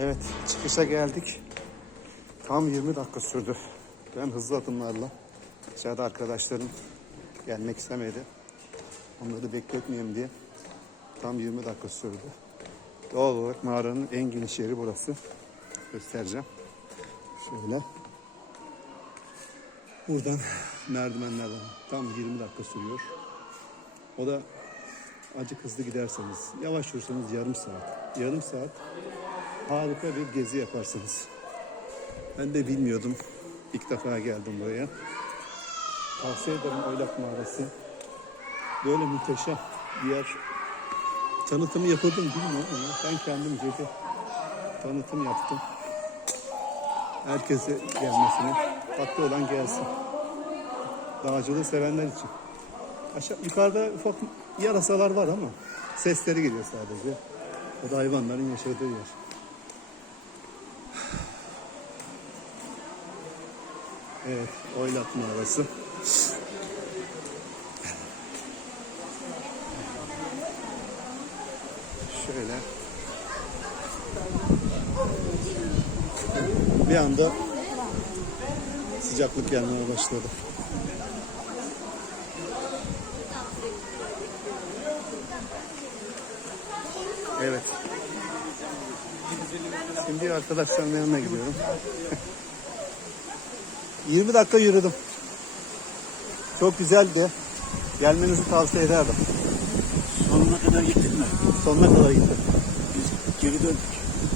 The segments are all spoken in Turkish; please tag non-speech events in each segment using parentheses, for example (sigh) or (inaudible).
Evet, çıkışa geldik. Tam 20 dakika sürdü. Ben hızlı adımlarla dışarıda arkadaşlarım gelmek istemedi. Onları bekletmeyeyim diye tam 20 dakika sürdü. Doğal olarak mağaranın en geniş yeri burası. Göstereceğim. Şöyle. Buradan merdivenlerden tam 20 dakika sürüyor. O da acık hızlı giderseniz, yavaş yürürseniz yarım saat. Yarım saat harika bir gezi yaparsınız. Ben de bilmiyordum. İlk defa geldim buraya. Tavsiye ederim Oylak Mağarası. Böyle muhteşem bir yer. Tanıtımı yapıldı mı bilmiyorum ama ben kendimce de tanıtım yaptım. Herkese gelmesini, haklı olan gelsin. Dağcılığı sevenler için. Aşağı, yukarıda ufak yarasalar var ama sesleri geliyor sadece. O da hayvanların yaşadığı yer. Evet, Oylat Mağarası. Şöyle. Bir anda sıcaklık gelmeye başladı. Evet. Şimdi arkadaşlarımın yanına gidiyorum. (laughs) 20 dakika yürüdüm. Çok güzeldi. Gelmenizi tavsiye ederdim. Sonuna kadar gittin mi? Sonuna kadar gittim. Biz geri döndük.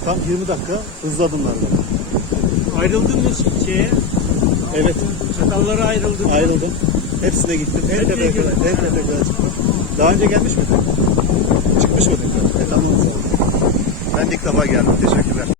Tam 20 dakika hızlı adımlarla. Ayrıldın mı şeye? Evet. Sakalları ayrıldın. Ayrıldım. Hepsine gittim. En tepeye kadar. En tepeye kadar çıktım. Daha önce gelmiş miydin? Çıkmış mıydın? E tamam. Ben de ilk defa geldim. Teşekkürler.